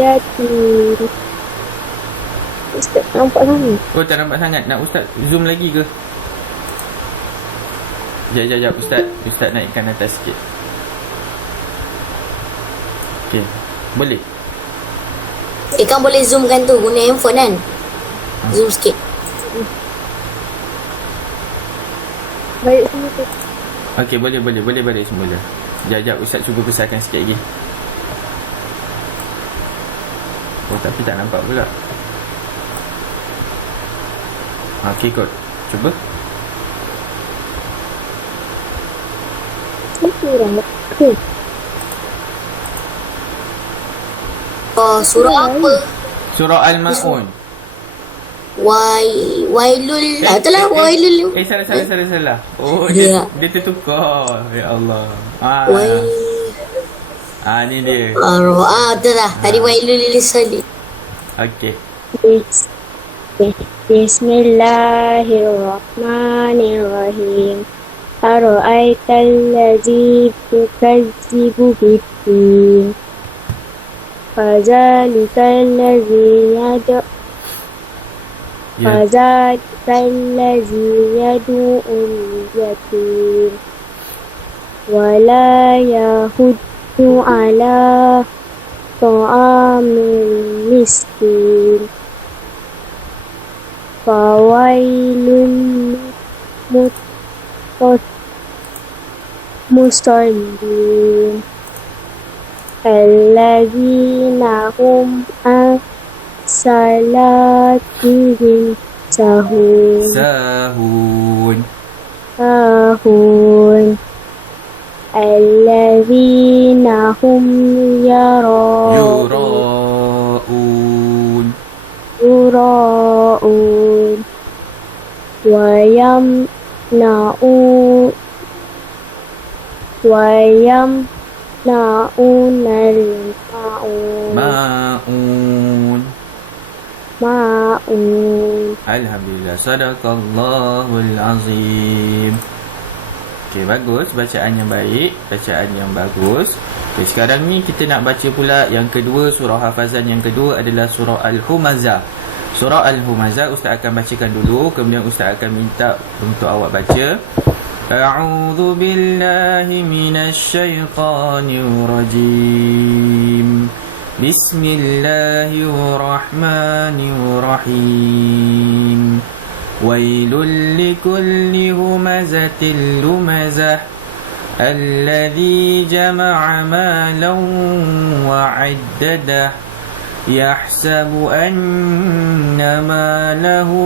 yatim. Ustaz nampak sangat. Oh, tak nampak sangat. Nak Ustaz zoom lagi ke? Sekejap Ustaz. Ustaz naikkan atas sikit. Okey. Boleh? Kan boleh zoomkan tu guna handphone kan? Zoom sikit. Balik sini tu. Okey, boleh balik semula. Sekejap Ustaz cuba besarkan sikit lagi. Oh, tapi tak nampak pula. Okey kot. Cuba. Itu orang tu. Oh, surah apa? Surah Al-Ma'un. Wailul lah. Itulah wailul. Salah. Oh, Ya. dia tertukar. Ya Allah. Ni dia. Betul lah. Tadi wailul lisalin. Okey. Bismillahirrahmanirrahim. Ara'aital ladzi tukazzibu bid-din. Fazalikal ladzi yadu'ul yatim wala yahuddu ala ta'amil miskin fawailul musallin alladzina hum an salatihim sahun alladzina hum yura'un wa yamna'unal ma'un. Alhamdulillah. Sadaqallahul azim. Okey, bagus. Bacaan yang baik. Bacaan yang bagus. Okey, sekarang ni kita nak baca pula yang kedua. Surah hafazan yang kedua adalah surah Al-Humazah. Surah Al-Humazah Ustaz akan bacakan dulu. Kemudian Ustaz akan minta untuk awak baca. A'udzu billahi minasyaitanir rajim. Bismillahirrahmanirrahim. Wailul likulli humazatil lumazah alladzi jama'a malan wa 'addadah yahsabu anna malahu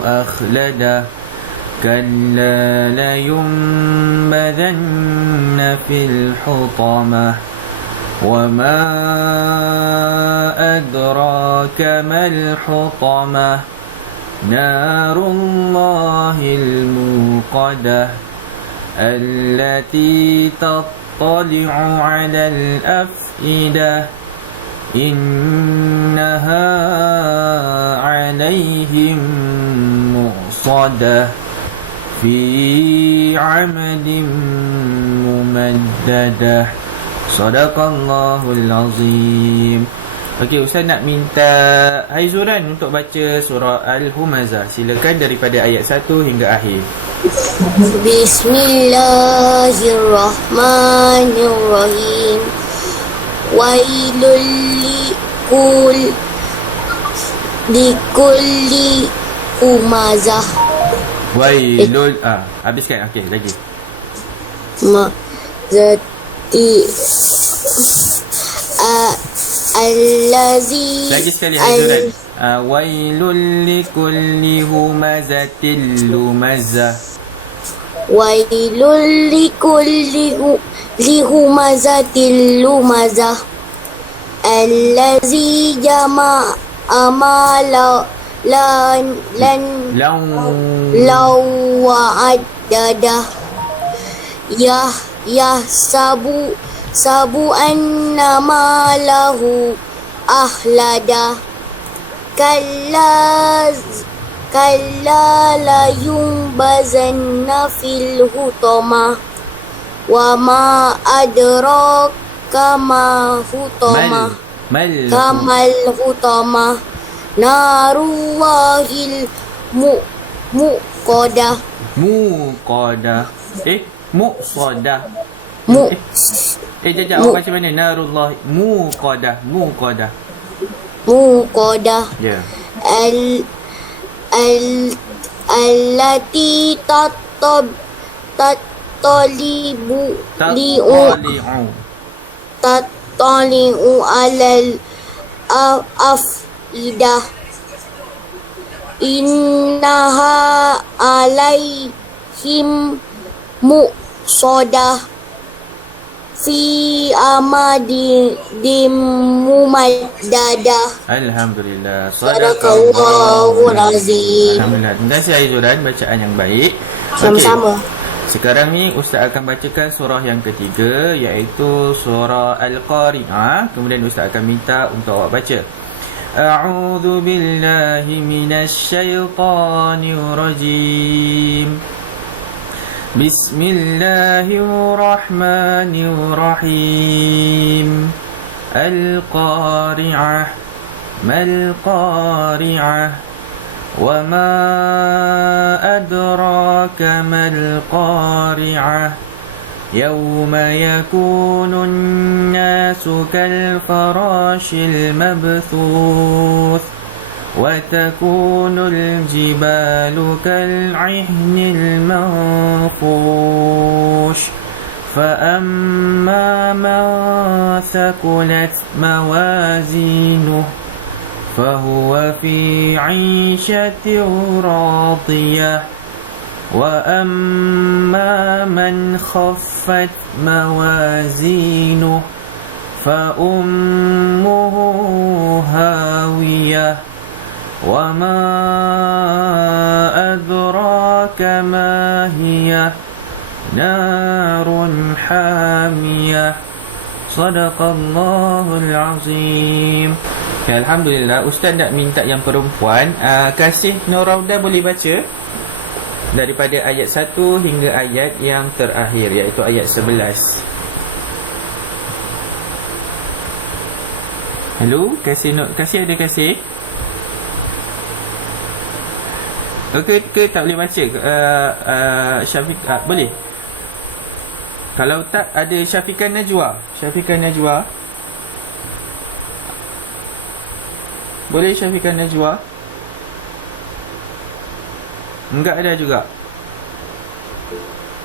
akhladah kalla layunbadanna fil hutamah وما أدراك ما الحطمة نار الله الموقدة التي تطلع على الأفئدة إنها عليهم مؤصدة في عمد ممددة. Sadaqallahul azim. Okey, Ustaz nak minta Haizuran untuk baca surah Al-Humazah. Silakan daripada ayat 1 hingga akhir. Bismillahirrahmanirrahim. Wailul likulli humazah. Wailul habiskan. Okey, lagi. Allazi lagi sekali Haizuran. Wailul likulli humazatil lumazah. Wailul likulli humazatil lumazah allazi jama'a malan law wa'addadah sabu anna malahu ahlada kalla la yumbazanna fil hutama wa ma adraka ma hutama kamal hutamah narullahil muqadah Muqadah. Muqadah. mu Jajak awak baca mana? Narullah. Muqadah. muqadah Ya. al allati tattalibu tattali'u alal afidah innaha alaihim muqsadah fi amadin mumaddadah. Alhamdulillah. Sadaqallahul azim. Alhamdulillah. Terima kasih Aizuran, bacaan yang baik. Sama-sama. Sekarang ni Ustaz akan bacakan surah yang ketiga, iaitu surah Al-Qari'ah. Kemudian Ustaz akan minta untuk awak baca. A'udzu billahi minasyaitonir rajim. Bismillahirrahmanirrahim. Al-Qari'ah. Mal Qari'ah. وما أدراك ما القارعة يوم يكون الناس كالفراش المبثوث وتكون الجبال كالعهن المنفوش فأما من ثقلت موازينه فهو في عيشة راضية وأما من خفت موازينه فأمه هاوية وما أدراك ما هي نار حامية صدق الله العظيم. Okay, Alhamdulillah. Ustaz nak minta yang perempuan, kasih Nur Rauda boleh baca daripada ayat 1 hingga ayat yang terakhir, iaitu ayat 11. Hello, kasih ada kasih. Okey, tak boleh baca. Syafiq, boleh. Kalau tak, ada Syafiqah Najwa. Boleh Syafiqah Najwa? Enggak ada juga.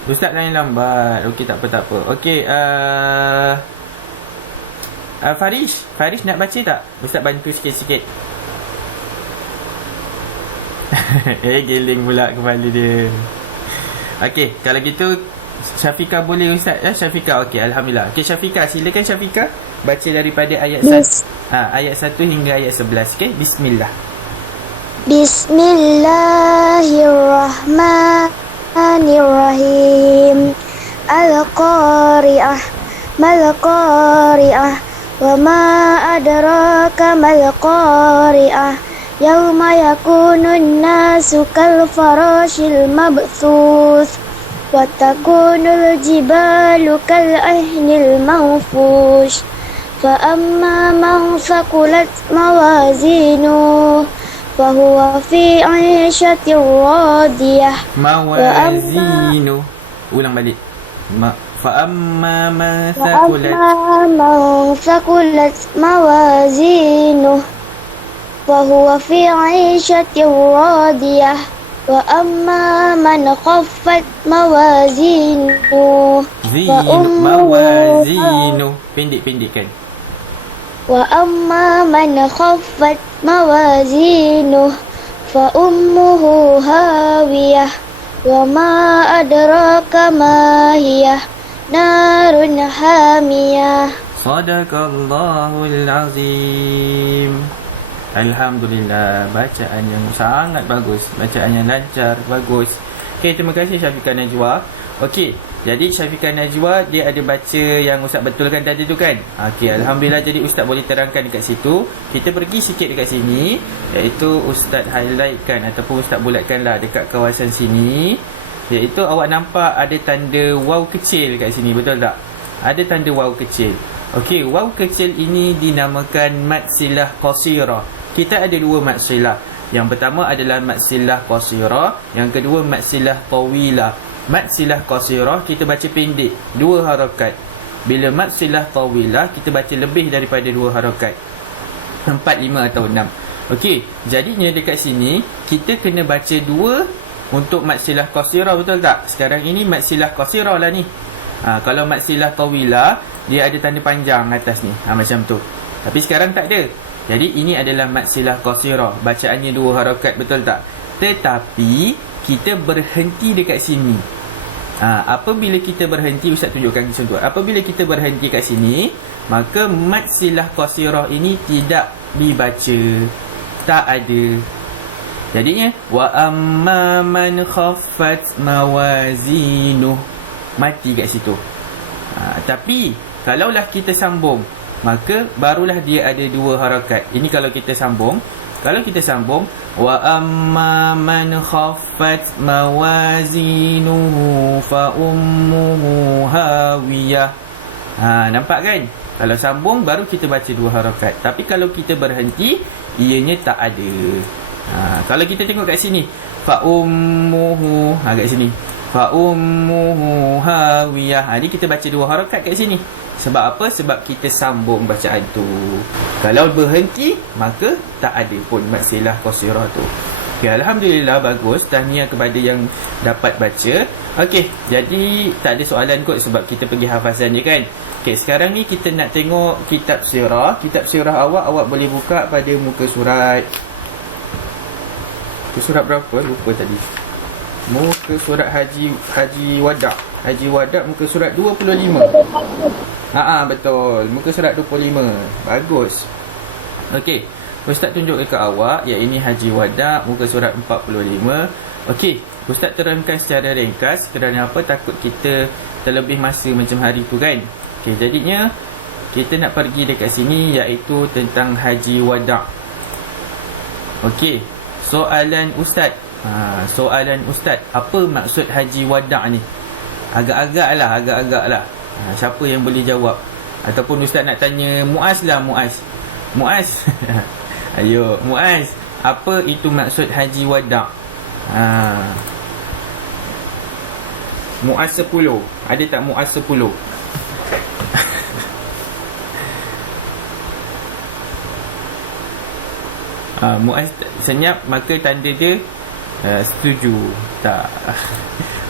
Ustaz lain lambat. Okey, tak apa. Okey, Farish nak baca tak? Ustaz bantu sikit-sikit. Geling pula kepala dia. Okey, kalau gitu Syafiqah boleh Ustaz ya? Syafiqah, okey, Alhamdulillah. Okey, Syafiqah, silakan Syafiqah baca daripada ayat 1 hingga ayat 11. Okey, bismillah. Bismillahirrahmanirrahim. Al-Qari'ah. Mal-Qari'ah. Wa ma adraka mal-Qari'ah. Yauma yakunun nasu kal-farashil mabthuth. Wa takunul jibalu kal-ahnil manfush. Fa amma man thaqulat mawazinuhu fahuwa fi 'ishatin radiyah. Mawazinu. Ulang balik. Fa amma man thaqulat mawazinuhu fahuwa fi 'ishatin radiyah. Wa amma man khaffat mawazinuhu mawazinu. Pendek-pendekkan. Wa amma man khaffat mawazinuhu fa ummuhu hawiyah wa ma adraka ma hiya narun hamiyah. Sadaqallahul azim. Alhamdulillah, bacaan yang sangat bagus, bacaan yang lancar, bagus. Okey, terima kasih Syafiqah Najwa. Okey, jadi Syafiqah Najwa dia ada baca yang Ustaz betulkan tadi tu kan? Okey, Alhamdulillah, jadi Ustaz boleh terangkan dekat situ. Kita pergi sikit dekat sini, iaitu Ustaz highlightkan ataupun Ustaz bulatkanlah dekat kawasan sini. Iaitu awak nampak ada tanda waw kecil kat sini, betul tak? Ada tanda waw kecil. Okey, waw kecil ini dinamakan mad silah qasirah. Kita ada dua mad silah. Yang pertama adalah mad silah qasirah, yang kedua mad silah tawilah. Mad silah qasirah kita baca pendek, 2 harakat. Bila mad silah tawilah kita baca lebih daripada 2 harakat, 4, 5 atau 6. Okey, jadinya dekat sini kita kena baca 2 untuk mad silah qasirah, betul tak? Sekarang ini mad silah qasirah lah ni. Kalau mad silah tawilah dia ada tanda panjang atas ni, macam tu. Tapi sekarang tak ada. Jadi ini adalah mad silah qasirah, bacaannya 2 harakat, betul tak? Tetapi kita berhenti dekat sini. Apabila kita berhenti, Ustaz tunjukkan contoh. Apabila kita berhenti kat sini, maka mad silah qasirah ini tidak dibaca, tak ada. Jadinya wa amma man khaffat mawazinuh, mati kat situ. Tapi kalaulah kita sambung, maka barulah dia ada 2 harakat. Ini kalau kita sambung. Kalau kita sambung wa amma man khaffat mawazinuhu fa ummuhu hawiyah. Nampak kan? Kalau sambung baru kita baca 2 harakat. Tapi kalau kita berhenti, ianya tak ada. Kalau kita tengok kat sini, fa ummuhu, kat sini, fa ummuhu hawiyah. Ni kita baca 2 harakat kat sini. Sebab apa? Sebab kita sambung bacaan tu. Kalau berhenti, maka tak ada pun mad silah qasirah tu. Okay, alhamdulillah, bagus. Tahniah kepada yang dapat baca. Okey, jadi tak ada soalan kot sebab kita pergi hafazan je kan. Okey, sekarang ni kita nak tengok kitab sirah. Kitab sirah awak boleh buka pada muka surat. Muka surat berapa? Lupa tadi. Muka surat Haji Wada'. Haji Wada' muka surat 25. Betul. Muka surat 25. Bagus. Okey. Ustaz tunjuk dekat awak, yang ini Haji Wada', muka surat 45. Okey, Ustaz terangkan secara ringkas kerana apa? Takut kita terlebih masa macam hari tu kan. Okey, jadinya kita nak pergi dekat sini, iaitu tentang Haji Wada'. Okey, soalan Ustaz. Soalan Ustaz, apa maksud Haji Wada' ni? Agak-agak lah. Siapa yang boleh jawab? Ataupun Ustaz nak tanya Muaz lah, Muaz. Ayo, Muaz, apa itu maksud Haji Wada'? Muaz 10. Ada tak Muaz 10? Muaz senyap, maka tanda dia setuju. Tak.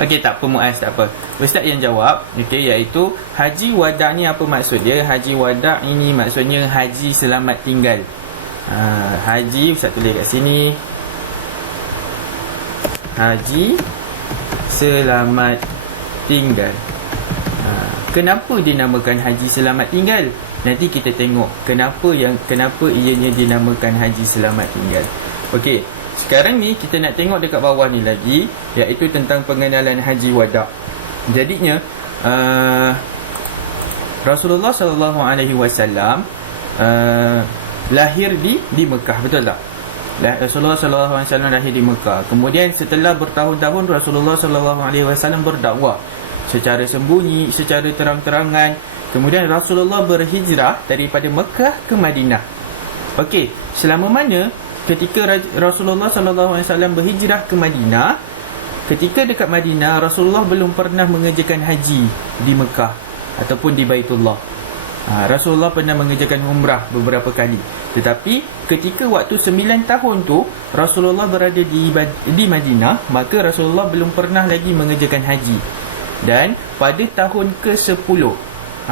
Okey, tak apa Muaz, tak apa. Ustaz yang jawab, okey, iaitu Haji Wada' ni apa maksud dia? Haji Wada' ini maksudnya haji selamat tinggal. Haji, Ustaz tulis kat sini, haji selamat tinggal. Kenapa dinamakan haji selamat tinggal? Nanti kita tengok kenapa ianya dinamakan haji selamat tinggal. Okey, sekarang ni kita nak tengok dekat bawah ni lagi, iaitu tentang pengenalan Haji Wada'. Jadinya Rasulullah SAW lahir di Mekah, betul tak? Rasulullah SAW lahir di Mekah. Kemudian setelah bertahun-tahun Rasulullah SAW berdakwah secara sembunyi, secara terang-terangan. Kemudian Rasulullah berhijrah daripada Mekah ke Madinah. Okey, selama mana ketika Rasulullah SAW berhijrah ke Madinah, ketika dekat Madinah, Rasulullah belum pernah mengerjakan haji di Mekah ataupun di Baitullah. Rasulullah pernah mengerjakan umrah beberapa kali. Tetapi ketika waktu 9 tahun tu Rasulullah berada di Madinah, maka Rasulullah belum pernah lagi mengerjakan haji. Dan pada tahun ke-10,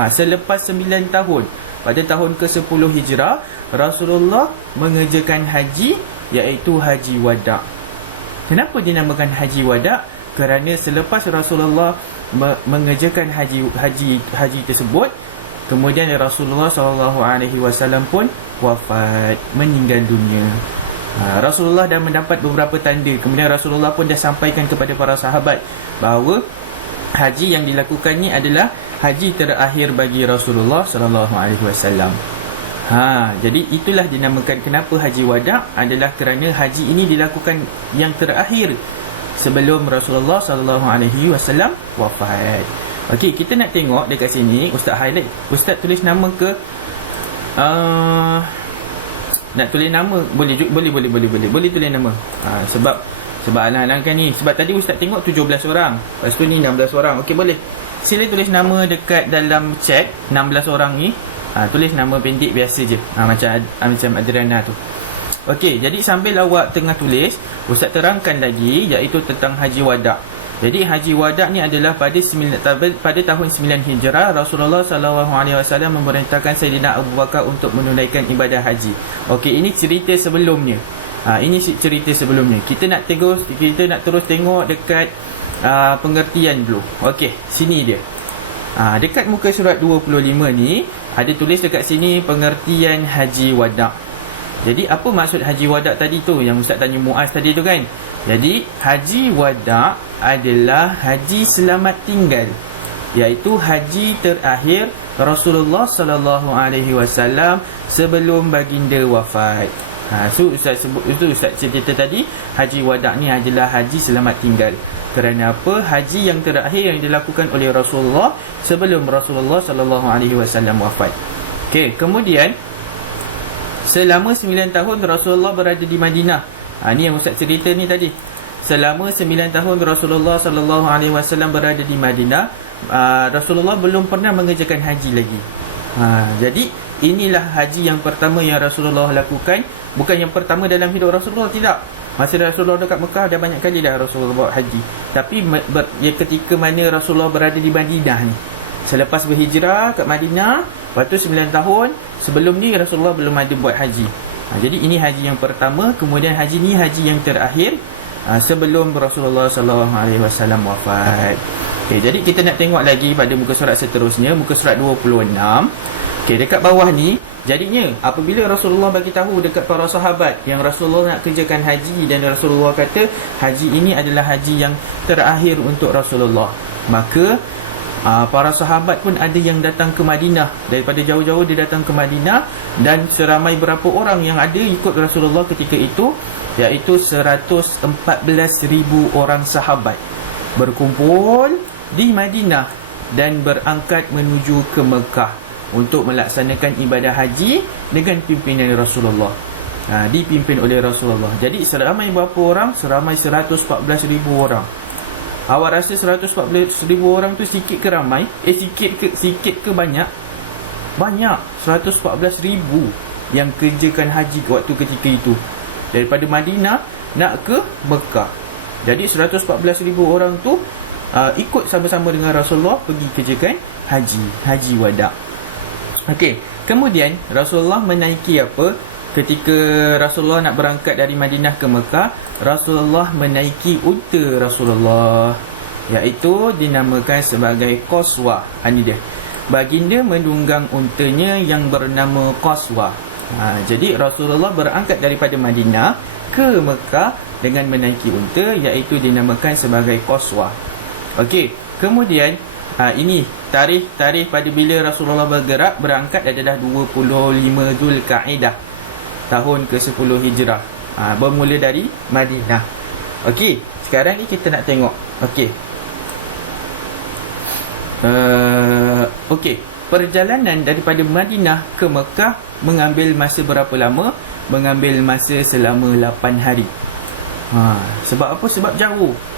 selepas 9 tahun, pada tahun ke-10 Hijrah, Rasulullah mengerjakan haji, iaitu Haji Wada'. Kenapa dinamakan Haji Wada'? Kerana selepas Rasulullah mengerjakan haji tersebut, kemudian Rasulullah SAW pun wafat, meninggal dunia. Rasulullah dah mendapat beberapa tanda. Kemudian Rasulullah pun dah sampaikan kepada para sahabat bahawa haji yang dilakukan ni adalah haji terakhir bagi Rasulullah SAW. Jadi itulah dinamakan kenapa Haji Wada' adalah kerana haji ini dilakukan yang terakhir sebelum Rasulullah SAW wafat. Okey, kita nak tengok dekat sini. Ustaz highlight. Ustaz tulis nama ke? Nak tulis nama? Boleh tulis nama. Sebab alang-alang kan ni. Sebab tadi Ustaz tengok 17 orang. Lepas tu ni 16 orang. Okey, boleh. Sila tulis nama dekat dalam chat 16 orang ni. Tulis nama pendek biasa je. Macam Adriana tu. Okey, jadi sambil awak tengah tulis, Ustaz terangkan lagi, iaitu tentang Haji Wada'. Jadi Haji Wada' ni adalah pada tahun 9 Hijrah, Rasulullah SAW memerintahkan Sayyidina Abu Bakar untuk menunaikan ibadah haji. Okey, ini cerita sebelumnya. Ini cerita sebelumnya. Kita nak terus tengok dekat pengertian dulu. Okey, sini dia. Dekat muka surat 25 ni ada tulis dekat sini pengertian Haji Wada'. Jadi apa maksud Haji Wada' tadi tu yang Ustaz tanya Muaz tadi tu kan? Jadi Haji Wada' adalah haji selamat tinggal, iaitu haji terakhir Rasulullah sallallahu alaihi wasallam sebelum baginda wafat. So Ustaz sebut itu, Ustaz cerita tadi Haji Wada' ni adalah haji selamat tinggal. Kerana apa? Haji yang terakhir yang dilakukan oleh Rasulullah sebelum Rasulullah sallallahu alaihi wasallam wafat. Okey, kemudian selama 9 tahun Rasulullah berada di Madinah. Ni yang Ustaz cerita ni tadi. Selama 9 tahun Rasulullah sallallahu alaihi wasallam berada di Madinah, Rasulullah belum pernah mengerjakan haji lagi. Jadi inilah haji yang pertama yang Rasulullah lakukan. Bukan yang pertama dalam hidup Rasulullah, tidak. Masa Rasulullah dekat Mekah dah banyak kali dah Rasulullah buat haji. Tapi ketika mana Rasulullah berada di Madinah ni, selepas berhijrah kat Madinah, lepas tu 9 tahun sebelum ni Rasulullah belum ada buat haji. Jadi ini haji yang pertama. Kemudian haji ni haji yang terakhir sebelum Rasulullah SAW wafat. Okay, jadi kita nak tengok lagi pada muka surat seterusnya, muka surat 26. Okay, dekat bawah ni, jadinya apabila Rasulullah bagi tahu dekat para sahabat yang Rasulullah nak kerjakan haji, dan Rasulullah kata haji ini adalah haji yang terakhir untuk Rasulullah, maka para sahabat pun ada yang datang ke Madinah. Daripada jauh-jauh dia datang ke Madinah, dan seramai berapa orang yang ada ikut Rasulullah ketika itu, iaitu 114,000 orang sahabat berkumpul di Madinah dan berangkat menuju ke Mekah untuk melaksanakan ibadah haji dengan pimpinan Rasulullah. Dipimpin oleh Rasulullah. Jadi seramai berapa orang? Seramai 114,000 orang. Awak rasa 114,000 orang tu sikit ke ramai? Sikit ke banyak? Banyak. 114,000 yang kerjakan haji waktu ketika itu, daripada Madinah nak ke Mekah. Jadi 114,000 orang tu ikut sama-sama dengan Rasulullah pergi kerjakan haji Wada'. Okey, kemudian Rasulullah menaiki apa? Ketika Rasulullah nak berangkat dari Madinah ke Mekah, Rasulullah menaiki unta Rasulullah, iaitu dinamakan sebagai Qaswah. Ini dia. Baginda menunggang untanya yang bernama Qaswah. Jadi Rasulullah berangkat daripada Madinah ke Mekah dengan menaiki unta, iaitu dinamakan sebagai Qaswah. Okey, kemudian ini tarikh pada bila Rasulullah berangkat adalah 25 Zulkaidah, tahun ke-10 Hijrah. Bermula dari Madinah. Okey, sekarang ni kita nak tengok. Okey, perjalanan daripada Madinah ke Mekah mengambil masa berapa lama? Mengambil masa selama 8 hari. Sebab apa? Sebab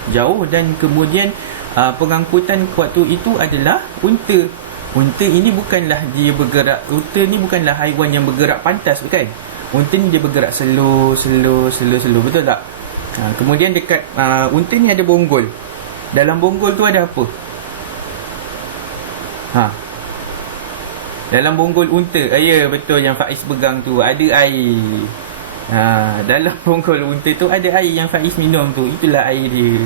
jauh, dan kemudian pengangkutan waktu itu adalah unta. Unta ini bukanlah dia bergerak. Unta ni bukanlah haiwan yang bergerak pantas, bukan? Unta ni dia bergerak slow, betul tak? Kemudian dekat unta ni ada bonggol. Dalam bonggol tu ada apa? Dalam bonggol unta, ya betul yang Faiz pegang tu, ada air. Dalam bonggol unta tu ada air yang Faiz minum tu, itulah air dia.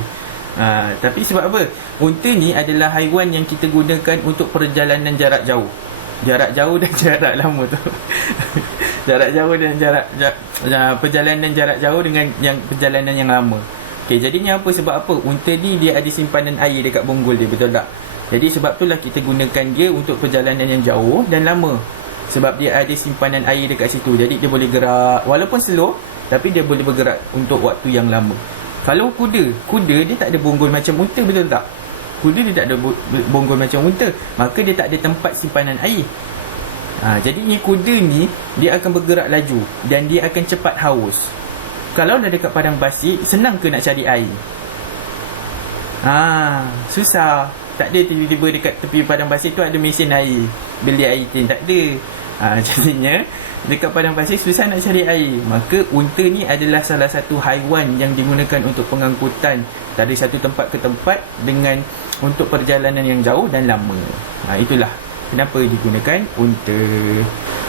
Tapi sebab apa? Unta ni adalah haiwan yang kita gunakan untuk perjalanan jarak jauh. Jarak jauh dan jarak lama tu. Jarak jauh dan perjalanan jarak jauh dengan yang perjalanan yang lama. Okey, jadinya apa? Sebab apa? Unta ni dia ada simpanan air dekat bonggol dia, betul tak? Jadi sebab itulah kita gunakan dia untuk perjalanan yang jauh dan lama. Sebab dia ada simpanan air dekat situ. Jadi dia boleh gerak walaupun slow, tapi dia boleh bergerak untuk waktu yang lama. Kalau kuda dia tak ada bonggol macam unta, betul tak? Kuda dia tak ada bonggol macam unta, maka dia tak ada tempat simpanan air. Jadi ni kuda ni dia akan bergerak laju dan dia akan cepat haus. Kalau dah dekat padang pasir, senang ke nak cari air? Susah. Tak ada tiba-tiba dekat tepi padang pasir tu ada mesin air, beli air tin, tak ada. Jadinya dekat padang pasir susah nak cari air. Maka unta ni adalah salah satu haiwan yang digunakan untuk pengangkutan dari satu tempat ke tempat dengan untuk perjalanan yang jauh dan lama. Itulah kenapa digunakan unta.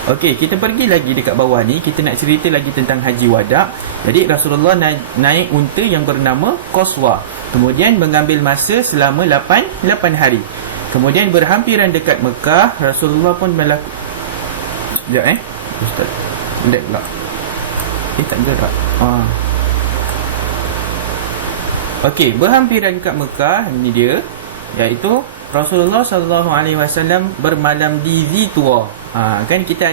Okey, kita pergi lagi dekat bawah ni. Kita nak cerita lagi tentang Haji Wada'. Jadi Rasulullah naik unta yang bernama Qaswa. Kemudian mengambil masa selama 8 hari. Kemudian berhampiran dekat Mekah. Rasulullah pun melakukan... Sekejap Ustaz, lag pula. Tak gerak. Okey, berhampiran dekat Mekah. Ini dia, iaitu Rasulullah SAW bermalam di Zitua. Kan kita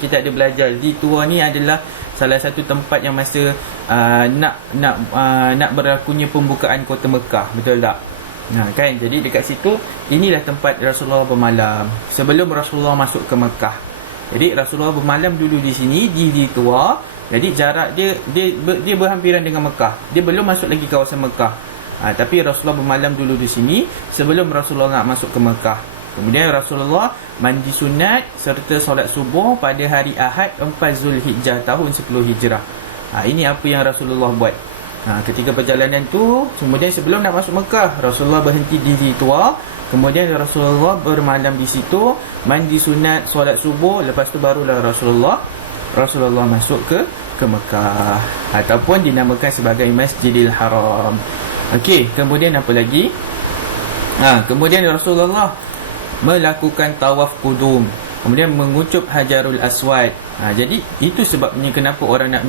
ada belajar Zitua ni adalah salah satu tempat yang masa nak berlakunya pembukaan kota Mekah, betul tak? Kan, jadi dekat situ inilah tempat Rasulullah bermalam sebelum Rasulullah masuk ke Mekah. Jadi Rasulullah bermalam dulu di sini di Zitua. Jadi jarak dia berhampiran dengan Mekah. Dia belum masuk lagi kawasan Mekah. Tapi Rasulullah bermalam dulu di sini sebelum Rasulullah nak masuk ke Mekah. Kemudian Rasulullah mandi sunat serta solat subuh pada hari Ahad 4 Zulhijjah tahun 10 Hijrah. Ini apa yang Rasulullah buat. Ketika perjalanan tu, kemudian sebelum nak masuk Mekah, Rasulullah berhenti di Zitua. Kemudian Rasulullah bermalam di situ, mandi sunat, solat subuh. Lepas tu barulah Rasulullah masuk ke Mekah, ataupun dinamakan sebagai Masjidil Haram. Okey, kemudian apa lagi? Kemudian Rasulullah melakukan tawaf qudum, kemudian mengucup Hajarul Aswad. Jadi itu sebabnya kenapa orang nak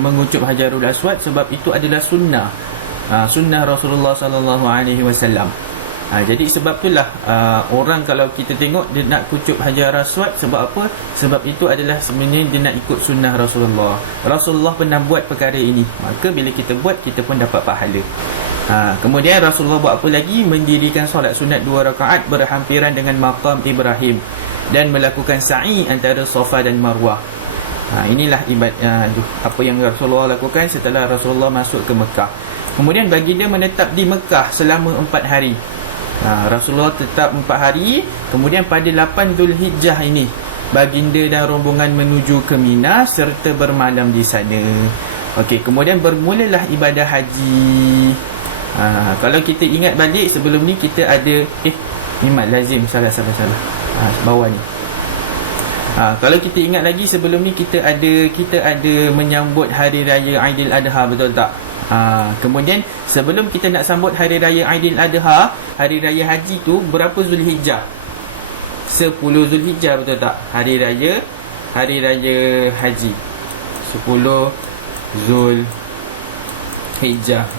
mengucup Hajarul Aswad, sebab itu adalah sunnah. Sunnah Rasulullah sallallahu alaihi wasallam. Jadi sebab itulah orang kalau kita tengok dia nak kucup Hajar Aswad, sebab apa? Sebab itu adalah sebenarnya dia nak ikut sunnah Rasulullah. Rasulullah pernah buat perkara ini, maka bila kita buat, kita pun dapat pahala. Kemudian Rasulullah buat apa lagi? Mendirikan solat sunat 2 rakaat berhampiran dengan maqam Ibrahim dan melakukan sa'i antara Safa dan Marwah. Inilah apa yang Rasulullah lakukan setelah Rasulullah masuk ke Mekah. Kemudian baginda menetap di Mekah selama 4 hari. Rasulullah tetap 4 hari. Kemudian pada 8 Zulhijjah ini, baginda dan rombongan menuju ke Mina serta bermalam di sana. Okey, kemudian bermulalah ibadah haji. Kalau kita ingat balik, sebelum ni kita ada Imat lazim, salah bawah ni. Kalau kita ingat lagi, sebelum ni kita ada menyambut hari raya Aidil Adha, betul tak? Kemudian sebelum kita nak sambut hari raya Aidil Adha, hari raya haji tu berapa Zulhijjah? 10 Zulhijjah, betul tak? Hari raya haji 10 Zulhijjah.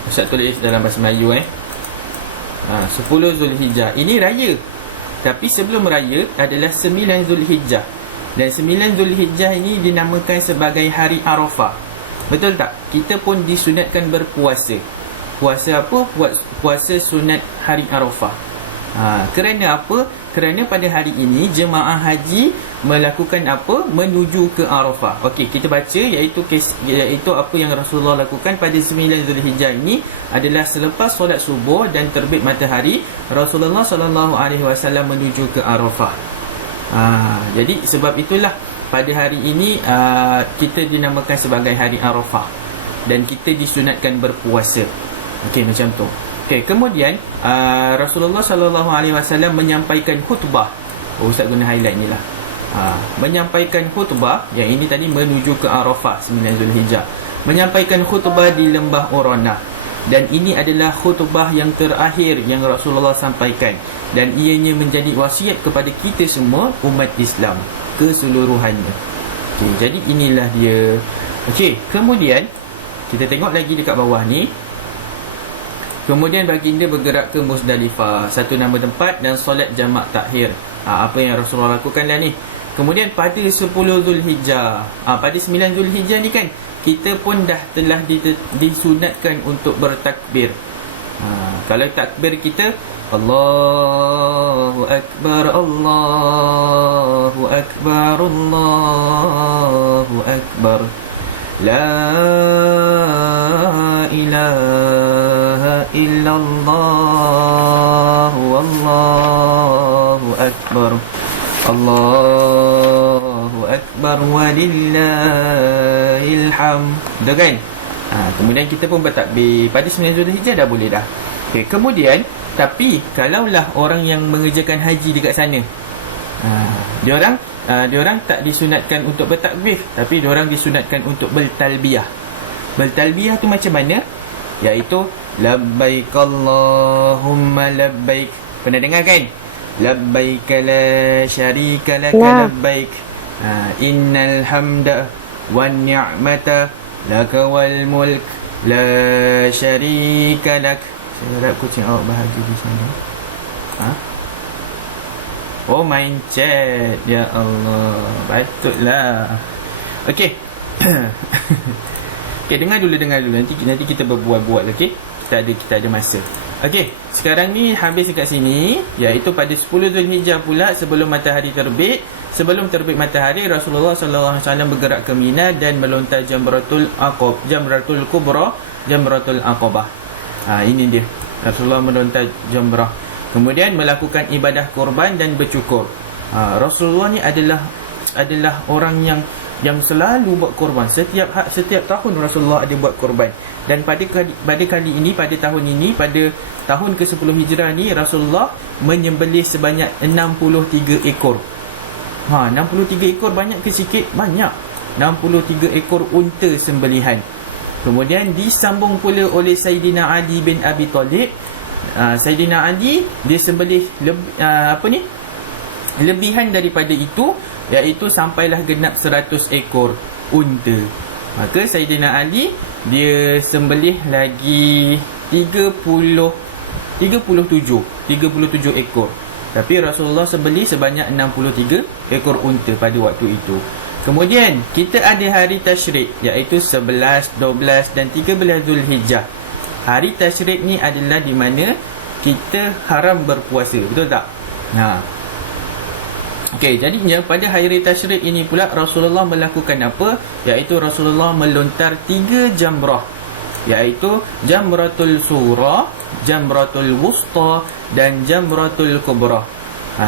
Ustaz tulis dalam bahasa Melayu 10 Zulhijjah. Ini raya. Tapi sebelum raya adalah 9 Zulhijjah. Dan 9 Zulhijjah ini dinamakan sebagai hari Arafah. Betul tak? Kita pun disunatkan berpuasa. Puasa apa? Puasa sunat hari Arafah. Kerana apa? Kerana pada hari ini jemaah haji melakukan apa? Menuju ke Arafah. Okey, kita baca iaitu apa yang Rasulullah lakukan pada 9 Zulhijjah ini adalah selepas solat subuh dan terbit matahari, Rasulullah SAW menuju ke Arafah. Jadi sebab itulah pada hari ini kita dinamakan sebagai hari Arafah dan kita disunatkan berpuasa. Okey, macam tu. Okey, kemudian Rasulullah SAW menyampaikan khutbah. Ustaz guna highlight ni lah. Menyampaikan khutbah, yang ini tadi menuju ke Arafah 9 Zulhijjah. Menyampaikan khutbah di lembah Urana. Dan ini adalah khutbah yang terakhir yang Rasulullah sampaikan, dan ianya menjadi wasiat kepada kita semua umat Islam keseluruhannya. Okey, jadi inilah dia. Okey, kemudian kita tengok lagi dekat bawah ni. Kemudian baginda bergerak ke Muzdalifah, satu nama tempat, dan solat jamak takhir. Apa yang Rasulullah lakukan dah ni. Kemudian pada 10 Zulhijjah, pada 9 Zulhijjah ni kan, kita pun telah disunatkan untuk bertakbir. Kalau takbir kita Allahu Akbar, Allahu Akbar, Allahu Akbar, La ilaha illallah, Wallahu Akbar, Allahu Akbar, walillahil hamd. Betul kan? Kemudian kita pun bertakbir pada 9 Zulhijjah dah boleh dah. Okay, kemudian tapi kalaulah orang yang mengerjakan haji dekat sana, diorang tak disunatkan untuk bertakbir, tapi diorang disunatkan untuk bertalbiyah. Bertalbiyah tu macam mana? Iaitu labbaik Allahumma labbaik. Pernah dengar kan? Labbaik la syarika lak labbaik. Innal hamda wan ni'mata laka wal mulk la syarika lak. Saya harap kucing awak bahagia di sana. Oh, main chat. Ya Allah, patutlah. Okey. Okey, dengar dulu. Nanti kita berbual-bual, okey? Kita ada masa. Okey, sekarang ni habis dekat sini, iaitu pada 10 Zulhijjah pula, sebelum matahari terbit. Sebelum terbit matahari, Rasulullah sallallahu alaihi wasallam bergerak ke Mina dan melontar Jamratul Kubra, Jamratul Aqabah. Ini dia, Rasulullah melontar jamrah. Kemudian melakukan ibadah korban dan bercukur. Rasulullah ni adalah orang yang selalu buat korban. Setiap tahun Rasulullah ada buat korban. Dan pada kali ini, pada tahun ini, pada tahun ke-10 Hijrah ni, Rasulullah menyembelih sebanyak 63 ekor. 63 ekor banyak ke sikit? Banyak. 63 ekor unta sembelihan. Kemudian disambung pula oleh Sayyidina Ali bin Abi Talib. Sayyidina Ali dia sembelih lebihan daripada itu, iaitu sampailah genap 100 ekor unta. Maka Sayyidina Ali dia sembelih lagi 37 ekor. Tapi Rasulullah sembelih sebanyak 63 ekor unta pada waktu itu. Kemudian kita ada hari tasyrik, iaitu 11, 12 dan 13 Zulhijjah. Hari tasyrik ni adalah di mana kita haram berpuasa, betul tak? Okey, jadinya pada hari tasyrik ini pula Rasulullah melakukan apa? Iaitu Rasulullah melontar 3 jamrah, iaitu Jamratul Sura, Jamratul Wusta dan Jamratul Kubra.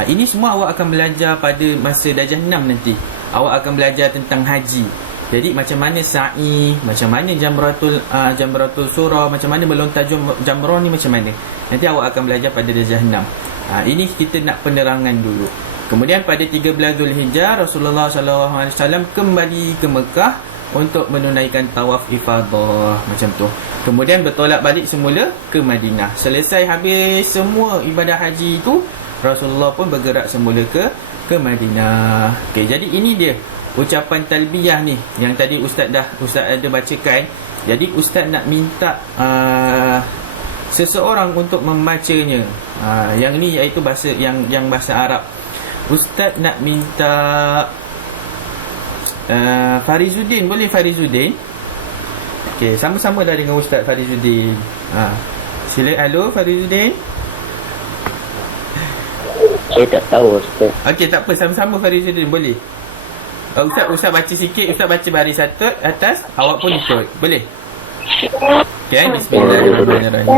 Ini semua awak akan belajar pada masa darjah 6 nanti. Awak akan belajar tentang haji. Jadi macam mana sa'i, macam mana Jamratul Sura, macam mana melontar jamrah ni macam mana. Nanti awak akan belajar pada darjah 6. Ini kita nak penerangan dulu. Kemudian pada 13 Zulhijjah Rasulullah SAW kembali ke Mekah untuk menunaikan tawaf ifadah macam tu. Kemudian bertolak balik semula ke Madinah. Selesai habis semua ibadah haji itu, Rasulullah pun bergerak semula ke Madinah. Okey, jadi ini dia ucapan talbiyah ni yang tadi Ustaz ada bacakan. Jadi Ustaz nak minta seseorang untuk membacanya. Yang ni iaitu bahasa yang bahasa Arab. Ustaz nak minta Farizuddin, boleh Farizuddin? Okey, sama-sama dah dengan Ustaz Farizuddin. Sila, halo Farizuddin. Saya tak tahu Ustaz. Okey, tak apa, sama-sama Farizuddin boleh. Ustaz baca sikit, Ustaz baca baris atas, awak pun ikut. Boleh? Okey, bismillahirrahmanirrahim.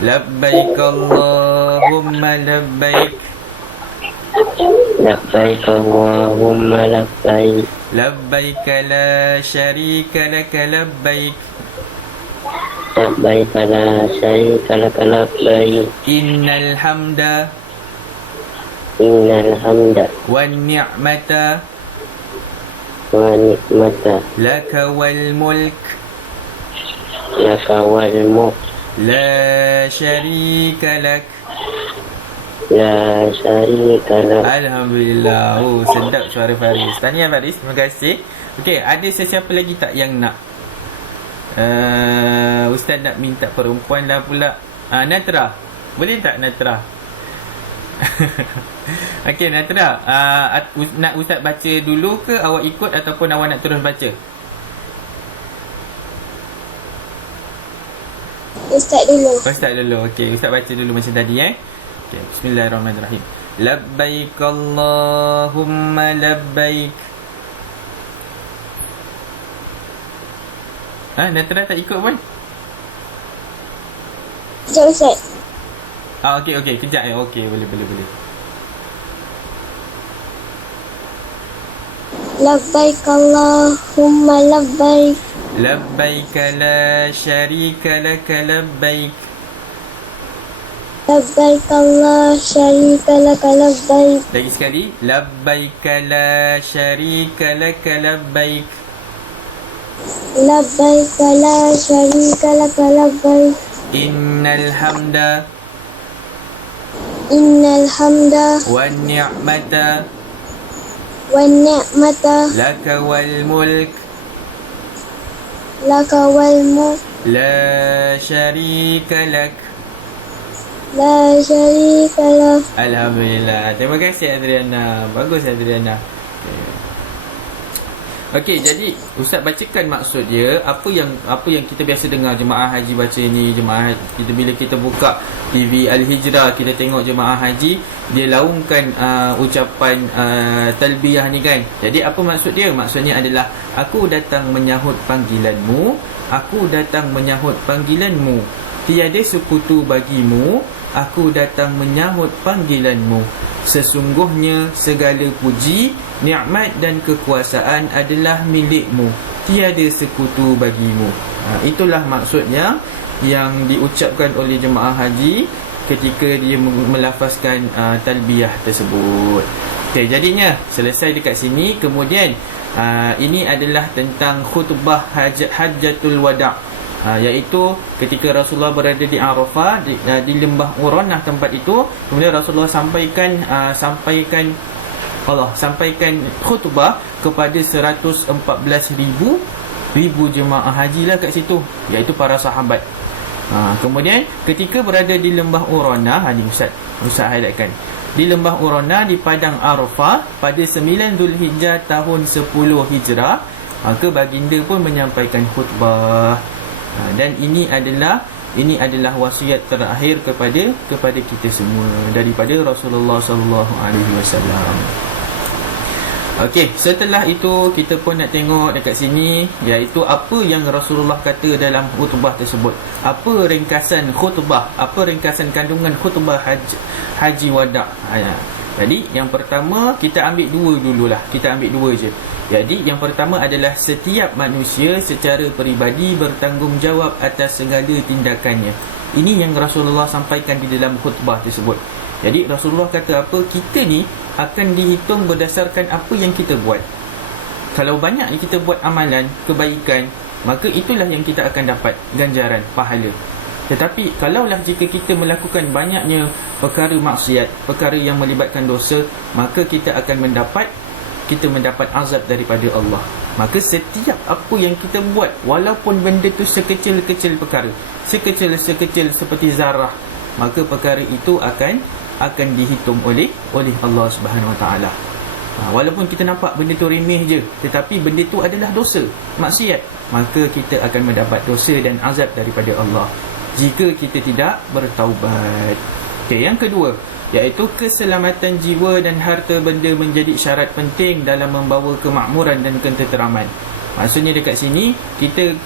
Labbaik Allahumma labbaik. Labbaik Allahumma labbaik. Labbaik la syarika lak labbaik. Labbaik la syarika lak labbaik. Innal hamda wan ni'mata laka wal mulk la syarika lak. Alhamdulillah. Oh, sedap suara Faris. Tahniah Faris, terima kasih. Okey, ada sesiapa lagi tak yang nak? Ustaz nak minta perempuan lah pula. Natra, boleh tak Natra? Okey Natra, nak Ustaz baca dulu ke awak ikut ataupun awak nak terus baca? Ustaz dulu. Ustaz dulu. Okey, Ustaz baca dulu macam tadi Okey, bismillahirrahmanirrahim. Labbaik Allahumma labbaik. Natara tak ikut pun? Sekejap Ustaz. Okey, kejap Okey, boleh. Labbaik Allahumma labbaik. Labbaik la syarika laka labbaik. Labbaik Allah syarika laka labbaik. Lagi sekali. Labbaik la syarika laka labbaik. Labbaik la syarika laka labbaik. Innal hamda wan ni'mata wan ni'mata laka wal mulk laka wal mulk la syarika lak. la syarika lak. Alhamdulillah. Terima kasih Adriana. Bagus Adriana. Okey, jadi Ustaz bacakan maksud dia. Apa yang kita biasa dengar jemaah haji baca ni, jemaah kita bila kita buka TV Al-Hijrah, kita tengok jemaah haji dia laungkan ucapan talbiyah ni kan. Jadi apa maksud dia? Maksudnya adalah aku datang menyahut panggilanmu, aku datang menyahut panggilanmu. Tiada sekutu bagimu, aku datang menyahut panggilanmu. Sesungguhnya segala puji, nikmat dan kekuasaan adalah milikmu. Tiada sekutu bagimu. Itulah maksudnya yang diucapkan oleh jemaah haji ketika dia melafazkan talbiyah tersebut. Okey, jadinya selesai dekat sini. Kemudian ini adalah tentang khutbah Hajjatul Wada'. Iaitu ketika Rasulullah berada di Arafah, di lembah Uranah tempat itu. Kemudian Rasulullah sampaikan khutbah kepada 114,000 jemaah haji lah kat situ, iaitu para sahabat. Kemudian ketika berada di lembah Uranah, ni Ustaz highlightkan, di lembah Uranah di padang Arafah pada 9 Zulhijjah tahun 10 Hijrah, maka baginda pun menyampaikan khutbah. Dan ini adalah wasiat terakhir kepada kita semua daripada Rasulullah sallallahu alaihi wasallam. Okey, setelah itu kita pun nak tengok dekat sini, iaitu apa yang Rasulullah kata dalam khutbah tersebut. Apa ringkasan khutbah, apa ringkasan kandungan khutbah haji wada'. Jadi yang pertama kita ambil dua dululah. Kita ambil dua je. Jadi yang pertama adalah setiap manusia secara peribadi bertanggungjawab atas segala tindakannya. Ini yang Rasulullah sampaikan di dalam khutbah tersebut. Jadi Rasulullah kata apa? Kita ni akan dihitung berdasarkan apa yang kita buat. Kalau banyak yang kita buat amalan, kebaikan, maka itulah yang kita akan dapat ganjaran, pahala. Tetapi kalaulah jika kita melakukan banyaknya perkara maksiat, perkara yang melibatkan dosa, maka kita akan mendapat azab daripada Allah. Maka setiap apa yang kita buat, walaupun benda tu sekecil-kecil perkara, sekecil seperti zarah, maka perkara itu akan dihitung oleh Allah Subhanahu Wa Taala. Walaupun kita nampak benda tu remeh je, tetapi benda tu adalah dosa, maksiat, maka kita akan mendapat dosa dan azab daripada Allah jika kita tidak bertaubat. Okey, yang kedua, iaitu keselamatan jiwa dan harta benda menjadi syarat penting dalam membawa kemakmuran dan ketenteraman. Maksudnya dekat sini kita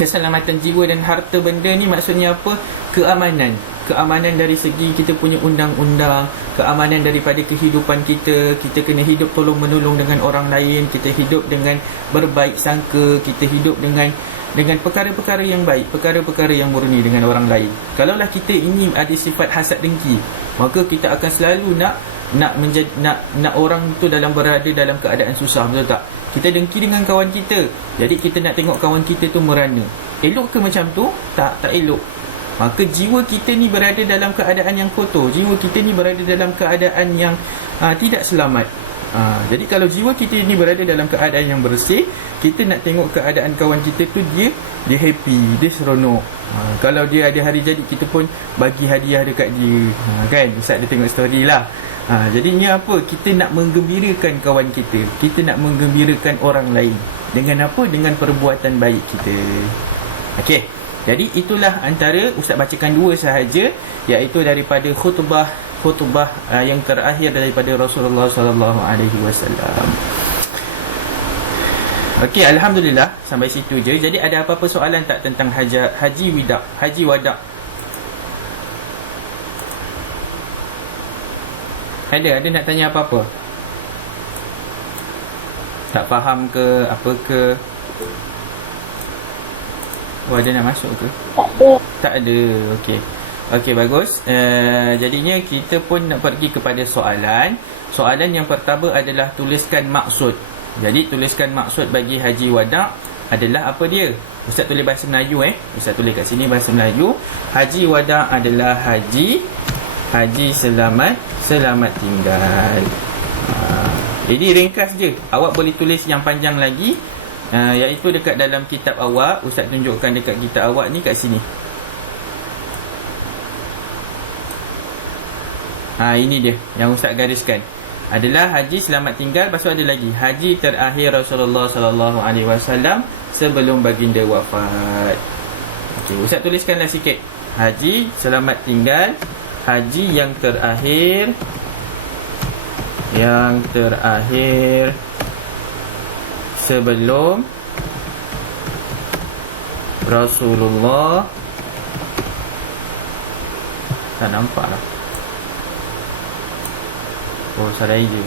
keselamatan jiwa dan harta benda ni maksudnya apa? Keamanan dari segi kita punya undang-undang, keamanan daripada kehidupan kita. Kita kena hidup tolong-menolong dengan orang lain, kita hidup dengan berbaik sangka, kita hidup dengan perkara-perkara yang baik, perkara-perkara yang murni dengan orang lain. Kalaulah kita ini ada sifat hasad dengki, maka kita akan selalu nak orang tu berada dalam keadaan susah, betul tak? Kita dengki dengan kawan kita, jadi kita nak tengok kawan kita tu merana. Elok ke macam tu? Tak elok. Maka jiwa kita ni berada dalam keadaan yang kotor, jiwa kita ni berada dalam keadaan yang tidak selamat. Jadi kalau jiwa kita ni berada dalam keadaan yang bersih, kita nak tengok keadaan kawan kita tu dia happy, dia seronok. Kalau dia ada hari jadi, kita pun bagi hadiah dekat dia, kan? Ustaz dia tengok story lah. Jadinya apa? Kita nak menggembirakan kawan kita, kita nak menggembirakan orang lain. Dengan apa? Dengan perbuatan baik kita. Okey. Jadi itulah antara Ustaz bacakan 2 sahaja, iaitu daripada khutbah yang terakhir daripada Rasulullah sallallahu alaihi wasallam. Okey, alhamdulillah sampai situ je. Jadi ada apa-apa soalan tak tentang haji wada? Ada nak tanya apa-apa? Tak faham ke apa ke? Oh, ada nak masuk ke? Tak ada. Tak ada. Okey, bagus. Jadinya kita pun nak pergi kepada soalan. Soalan yang pertama adalah tuliskan maksud. Jadi tuliskan maksud bagi haji wada' adalah apa dia? Ustaz tulis bahasa Melayu Ustaz tulis kat sini bahasa Melayu. Haji wada' adalah haji selamat tinggal. Jadi ringkas je. Awak boleh tulis yang panjang lagi, iaitu dekat dalam kitab awak. Ustaz tunjukkan dekat kitab awak ni kat sini. Ini dia yang Ustaz gariskan. Adalah haji selamat tinggal. Lepas tu ada lagi haji terakhir Rasulullah sallallahu alaihi wasallam sebelum baginda wafat. Okey, Ustaz tuliskanlah sikit. Haji selamat tinggal, haji yang terakhir sebelum Rasulullah. Tak nampak lah. Oh, salah je.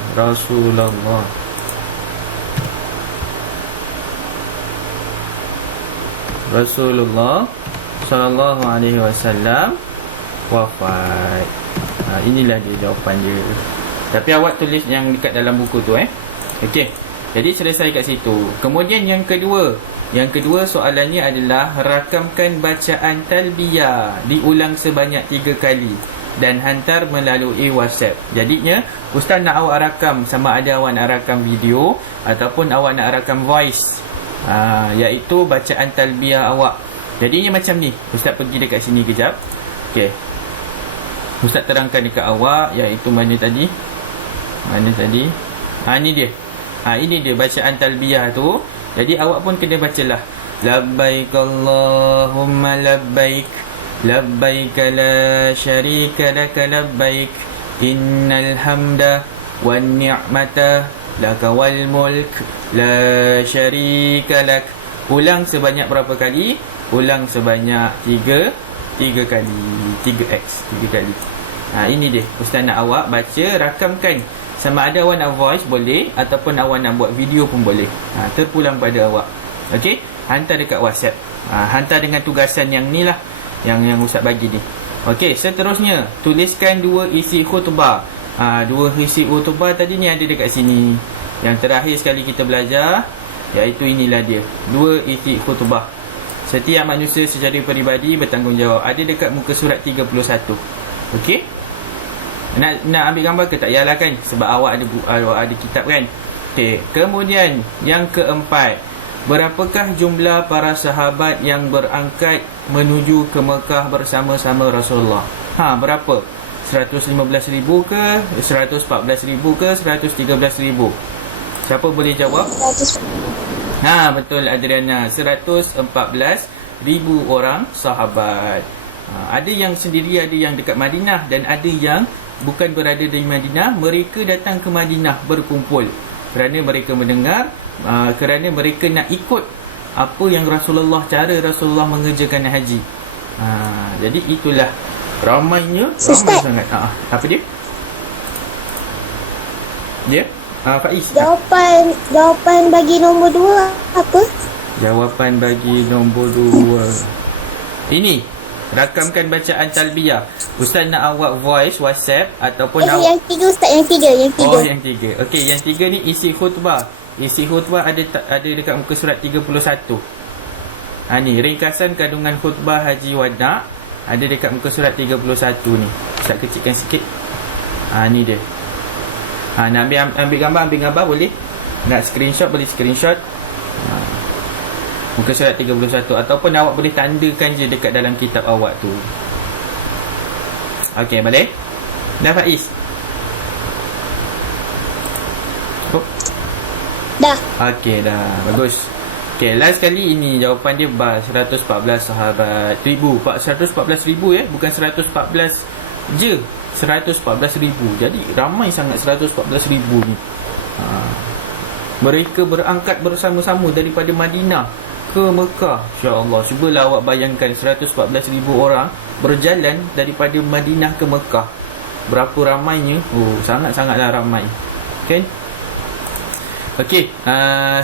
Rasulullah sallallahu alaihi wasallam wafat. Inilah dia jawapan dia. Tapi awak tulis yang dekat dalam buku tu Okey. Jadi selesai kat situ. Kemudian yang kedua soalannya adalah rakamkan bacaan talbiyah diulang sebanyak 3 kali dan hantar melalui WhatsApp. Jadinya Ustaz nak awak rakam, sama ada awak nak rakam video ataupun awak nak rakam voice, iaitu bacaan talbiyah awak. Jadinya macam ni. Ustaz pergi dekat sini kejap. Okey, Ustaz terangkan dekat awak, iaitu mana tadi? Ni dia. Ini dia bacaan talbiyah tu. Jadi awak pun kena bacalah. Labbaik Allahumma labbaik, labbaik la syarika laka labbaik, innal hamda wan ni'mata laka wal mulk la syarika lak. Ulang sebanyak berapa kali? Ulang sebanyak 3 kali. 3x 3 kali. Ini dia. Ustaz nak awak baca, rakamkan. Sama ada awak nak voice boleh, ataupun awak nak buat video pun boleh. Terpulang pada awak. Okey, hantar dekat WhatsApp. Hantar dengan tugasan yang ni lah, yang Ustaz bagi ni. Okey, seterusnya tuliskan 2 isi khutbah. 2 isi khutbah tadi ni ada dekat sini. Yang terakhir sekali kita belajar, iaitu inilah dia, 2 isi khutbah. Setiap manusia secara peribadi bertanggungjawab. Ada dekat muka surat 31. Okey, nak ambil gambar ke? Tak payahlah kan, sebab awak ada kitab kan. Okey, kemudian yang keempat, berapakah jumlah para sahabat yang berangkat menuju ke Mekah bersama-sama Rasulullah? Berapa? 115,000 ke? 114,000 ke? 113,000? Siapa boleh jawab? 100. Betul Adriana. 114,000 orang sahabat. Ada yang sendiri, ada yang dekat Madinah, dan ada yang bukan berada di Madinah. Mereka datang ke Madinah berkumpul kerana mereka mendengar, kerana mereka nak ikut apa yang cara Rasulullah mengerjakan haji. Jadi itulah ramai sangat. Apa dia? Faiz. Jawapan bagi nombor 2 apa? Jawapan bagi nombor 2 ini, rakamkan bacaan talbiyah. Ustaz nak awak voice WhatsApp ataupun yang 3 Ustaz, yang 3. Oh, yang 3. Okey, yang 3 ni isi khutbah. Isi khutbah ada dekat muka surat 31. Ni ringkasan kandungan khutbah haji wada' ada dekat muka surat 31 ni. Ustaz kecilkan sikit. Ni dia. Nak ambil gambar boleh. Nak screenshot boleh screenshot. Muka surat 31, ataupun awak boleh tandakan je dekat dalam kitab awak tu. Okey, boleh? Dah Faiz? Dah. Okey, dah. Bagus. Okay, last kali ini jawapan dia 114 sahabat. 114,000 ya, bukan 114 je. 114,000. Jadi ramai sangat 114,000 ni. Mereka berangkat bersama-sama daripada Madinah ke Mekah. InsyaAllah, cubalah awak bayangkan 114,000 orang berjalan daripada Madinah ke Mekah. Berapa ramainya? Oh, sangat-sangatlah ramai. Kan? Okey,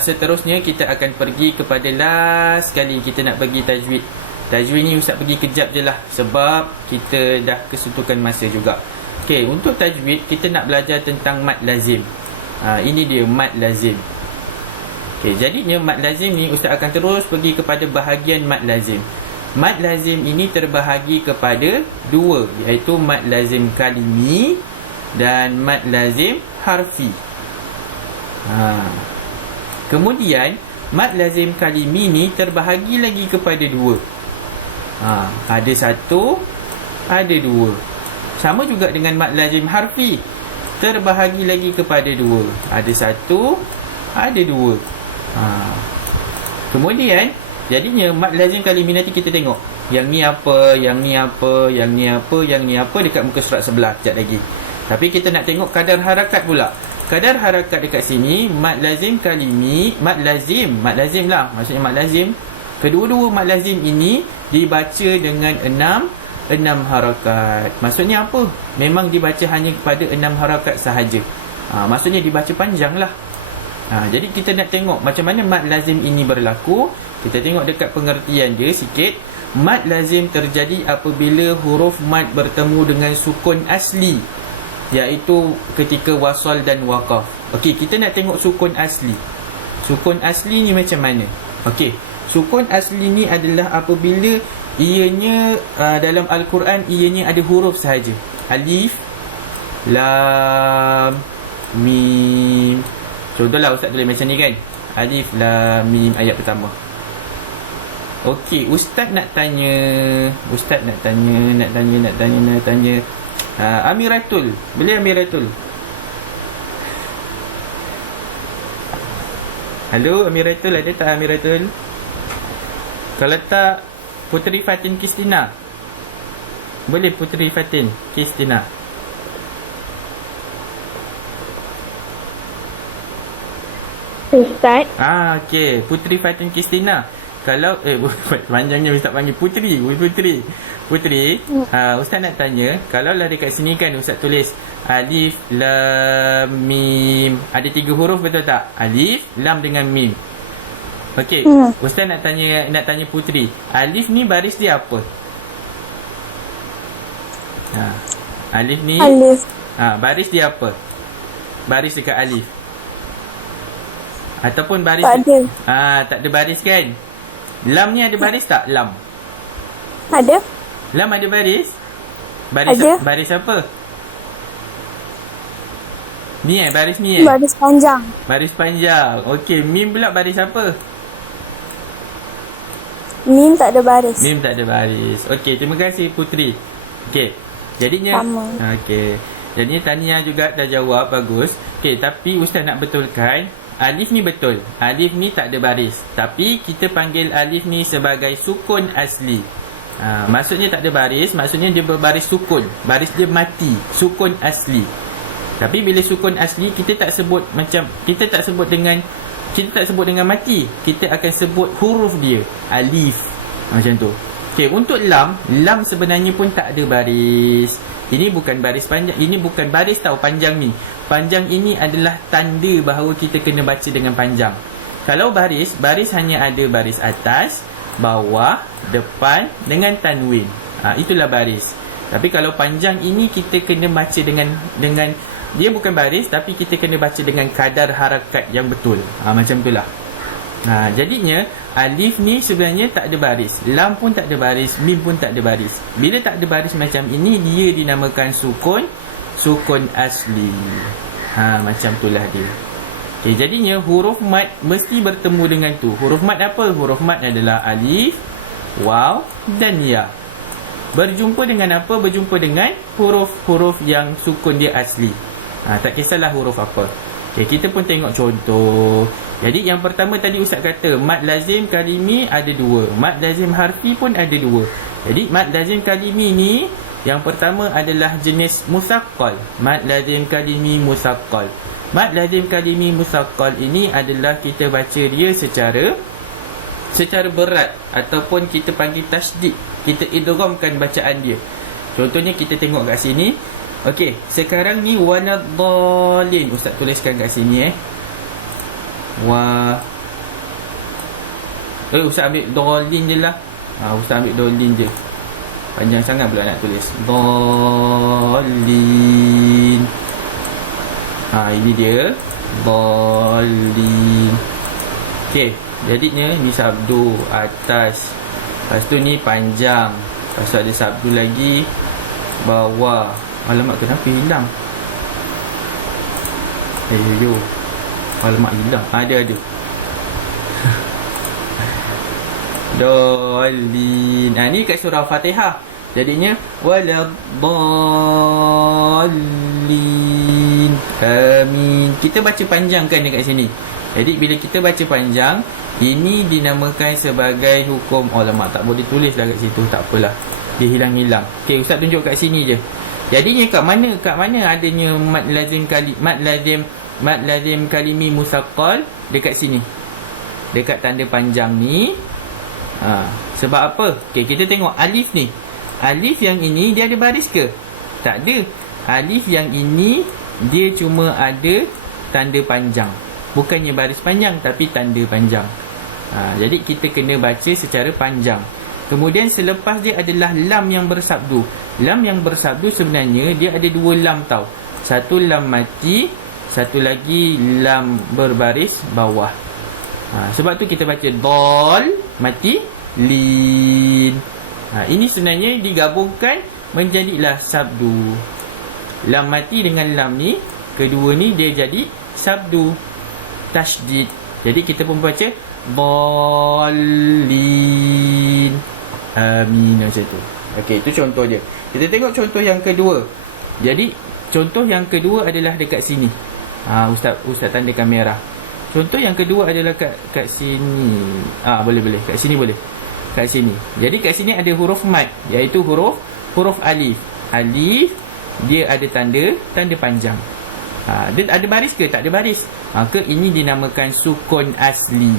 seterusnya kita akan pergi kepada last kali kita nak pergi tajwid. Tajwid ni Ustaz pergi kejap je lah, sebab kita dah kesuntukan masa juga. Okey, untuk tajwid kita nak belajar tentang mad lazim. Ini dia mad lazim. Okey, jadinya mad lazim ni Ustaz akan terus pergi kepada bahagian mad lazim. Mad lazim ini terbahagi kepada dua, iaitu mad lazim kalimi dan mad lazim harfi. Kemudian mad lazim kalimi ni terbahagi lagi kepada dua. Ada satu, ada dua. Sama juga dengan mad lazim harfi, terbahagi lagi kepada dua. Ada satu, ada dua. Kemudian jadinya mad lazim kalimi nanti kita tengok yang ni apa, yang ni apa, yang ni apa, yang ni apa dekat muka surat sebelah sekejap lagi. Tapi kita nak tengok kadar harakat pula. Kadar harakat dekat sini mad lazim kalimi, mad lazim lah, maksudnya mad lazim. Kedua-dua mad lazim ini dibaca dengan 6 harakat. Maksudnya apa? Memang dibaca hanya kepada 6 harakat sahaja. Maksudnya dibaca panjang lah. Jadi kita nak tengok macam mana mad lazim ini berlaku. Kita tengok dekat pengertian dia sikit. Mad lazim terjadi apabila huruf mad bertemu dengan sukun asli, iaitu ketika wasal dan waqaf. Okey, kita nak tengok sukun asli. Sukun asli ni macam mana? Okey, sukun asli ni adalah apabila ianya dalam Al-Quran ianya ada huruf sahaja. Alif, lam, mim. Contohlah Ustaz tulis macam ni kan. Alif, lam, mim ayat pertama. Okey, Ustaz nak tanya. Amiratul. Boleh Amiratul? Halo Amiratul, ada tak Amiratul? Kalau tak, Puteri Fatin Kristina. Boleh Puteri Fatin Kristina? Ustaz. Okey, Puteri Fatin Kristina. Kalau panjangnya Ustaz panggil Puteri. Ustaz nak tanya, kalau lah dekat sini kan Ustaz tulis alif, lam, mim. Ada 3 huruf, betul tak? Alif, lam dengan mim. Okey, Ustaz nak tanya Puteri, alif ni baris dia apa? Alif ni baris dia apa? Baris dekat alif. Ataupun baris tak ada. Tak ada baris kan? Lam ni ada baris tak? Lam Ada. Lam ada baris? Ada. Baris apa? Ni baris ni Baris panjang. Baris panjang. Okey, mim pula baris apa? Mim tak ada baris. Mim tak ada baris. Okey, terima kasih Puteri. Okey, jadinya okey, jadinya Tania juga dah jawab, bagus. Okey, tapi Ustaz nak betulkan, alif ni betul. Alif ni tak ada baris, tapi kita panggil alif ni sebagai sukun asli. Maksudnya tak ada baris, maksudnya dia berbaris sukun. Baris dia mati, sukun asli. Tapi bila sukun asli, kita tak sebut dengan mati. Kita akan sebut huruf dia, alif. Macam tu. Okey, untuk lam sebenarnya pun tak ada baris. Ini bukan baris panjang, ini bukan baris tau panjang ni. Panjang ini adalah tanda bahawa kita kena baca dengan panjang. Kalau baris hanya ada baris atas, bawah, depan dengan tanwin. Itulah baris. Tapi kalau panjang ini kita kena baca dengan dia bukan baris, tapi kita kena baca dengan kadar harakat yang betul. Macam itulah. Jadinya alif ni sebenarnya tak ada baris, lam pun tak ada baris, mim pun tak ada baris. Bila tak ada baris macam ini, dia dinamakan sukun asli. Macam itulah dia. Okay, jadinya huruf mad mesti bertemu dengan tu. Huruf mad apa? Huruf mad adalah alif, waw dan ya. Berjumpa dengan apa? Berjumpa dengan huruf-huruf yang sukun dia asli. Tak kisahlah huruf apa. Okay, kita pun tengok contoh. Jadi yang pertama tadi Ustaz kata mad lazim kalimi ada 2, mad lazim harfi pun ada 2. Jadi mad lazim kalimi ni yang pertama adalah jenis musaqqal. Mad lazim kalimi musaqqal. Mad lazim kalimi musaqqal ini adalah kita baca dia secara berat ataupun kita panggil tasydid. Kita idghamkan bacaan dia. Contohnya kita tengok kat sini. Okey, sekarang ni waladhdallin. Ustaz tuliskan kat sini Ustaz ambil dhalin je lah. Ustaz ambil dhalin je. Panjang sangat pula nak tulis. Dhalin. Ini dia. Dhalin. Okey, jadinya ni sabdu atas. Lepas tu ni panjang. Lepas tu ada sabdu lagi bawah. Alamak, kenapa hilang? Alamak, hilang. Ada. Dolin. Ni kat surah Fatihah. Jadinya waladhdallin. Amin. Kita baca panjang kan dekat sini. Jadi bila kita baca panjang, ini dinamakan sebagai hukum. Alamak, tak boleh tulis lah kat situ. Tak apalah, dia hilang-hilang. Okey, Ustaz tunjuk kat sini je. Jadinya kat mana adanya mad lazim kalimi musaqqal? Dekat sini, dekat tanda panjang ni. Sebab apa? Okey, kita tengok alif ni. Alif yang ini dia ada baris ke? Tak ada. Alif yang ini dia cuma ada tanda panjang. Bukannya baris panjang, tapi tanda panjang. Jadi kita kena baca secara panjang. Kemudian selepas dia adalah lam yang bersabdu. Lam yang bersabdu sebenarnya dia ada 2 lam tau. Satu lam mati, satu lagi lam berbaris bawah. Sebab tu kita baca dal mati lin. Ini sebenarnya digabungkan menjadilah sabdu. Lam mati dengan lam ni, kedua ni dia jadi sabdu tasydid. Jadi kita pun baca dallin. Amin, macam tu. Okey, itu contoh dia. Kita tengok contoh yang kedua. Jadi contoh yang kedua adalah dekat sini. Ustaz tandakan merah. Contoh yang kedua adalah kat sini. Boleh. Kat sini boleh. Kat sini. Jadi kat sini ada huruf mad, iaitu huruf alif. Alif dia ada tanda panjang. Dia ada baris ke? Tak ada baris. Maka ini dinamakan sukun asli.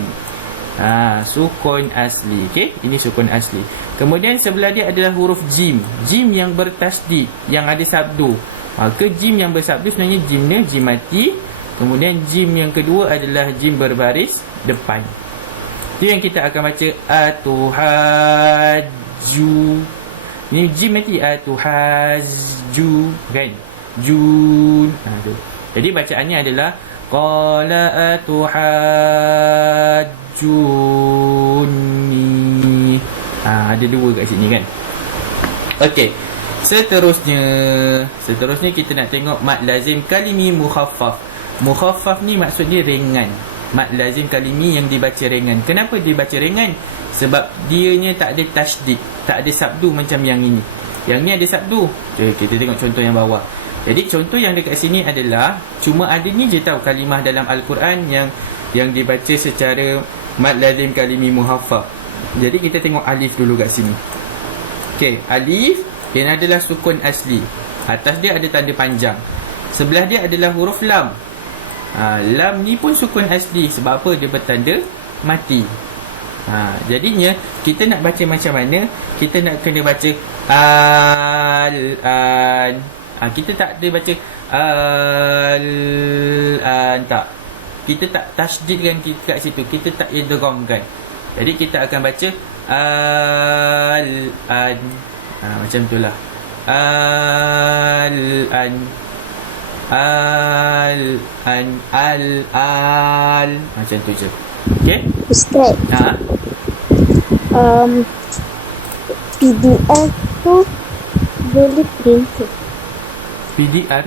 Sukun asli. Okey, ini sukun asli. Kemudian sebelah dia adalah huruf jim. Jim yang bertasydid, yang ada sabdu. Maka jim yang bersabdu sebenarnya jimnya jim mati. Kemudian jim yang kedua adalah jim berbaris depan. Itu yang kita akan baca atuhajju. Ini jim mati, atuhajju kan? Jun. Jadi bacaannya adalah qala atuhajjuni. Ada 2 kat sini kan. Okey. Seterusnya kita nak tengok mad lazim kalimi mukhaffaf. Mukhaffaf ni maksud dia ringan. Mad lazim kalimi yang dibaca ringan. Kenapa dibaca ringan? Sebab dianya tak ada tasydid, tak ada sabdu macam yang ini. Yang ni ada sabdu. Okay, kita tengok contoh yang bawah. Jadi contoh yang dekat sini adalah cuma ada ni je tahu kalimah dalam Al-Quran yang dibaca secara mad lazim kalimi muhaffaf. Jadi kita tengok alif dulu kat sini. Okey, alif yang adalah sukun asli. Atas dia ada tanda panjang. Sebelah dia adalah huruf lam. Lam ni pun sukun asli. Sebab apa? Dia bertanda mati. Jadinya kita nak baca macam mana? Kita nak kena baca al-an. Kita tak ada baca al-an, tak. Kita tak tasydidkan kat situ. Kita tak idghamkan. Jadi kita akan baca al-an. Macam itulah. Al-an. Al-an. Macam tu je. Okey? Ustaz, PDF tu boleh print ke? PDF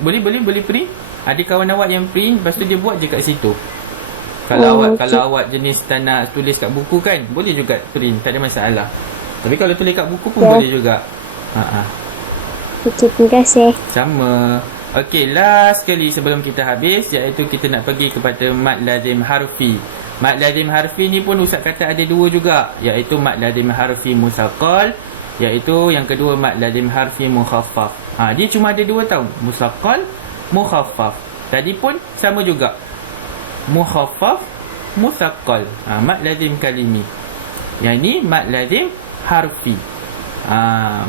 boleh print. Ada kawan awak yang print, lepas tu dia buat je kat situ. Kalau awak jenis tak nak tulis kat buku kan, boleh juga print, tak ada masalah. Tapi kalau tulis kat buku pun boleh juga. Okey, terima kasih. Sama. Okey, last sekali sebelum kita habis, iaitu kita nak pergi kepada mad lazim harfi. Mad lazim harfi ni pun Ustaz kata ada dua juga, iaitu mad lazim harfi musaqqal, iaitu yang kedua mad lazim harfi mukhaffaf. Dia cuma ada dua tau, musaqqal, mukhaffaf. Tadi pun sama juga, mukhaffaf, musaqqal. Mad lazim kalimi. Yang ni mad lazim harfi.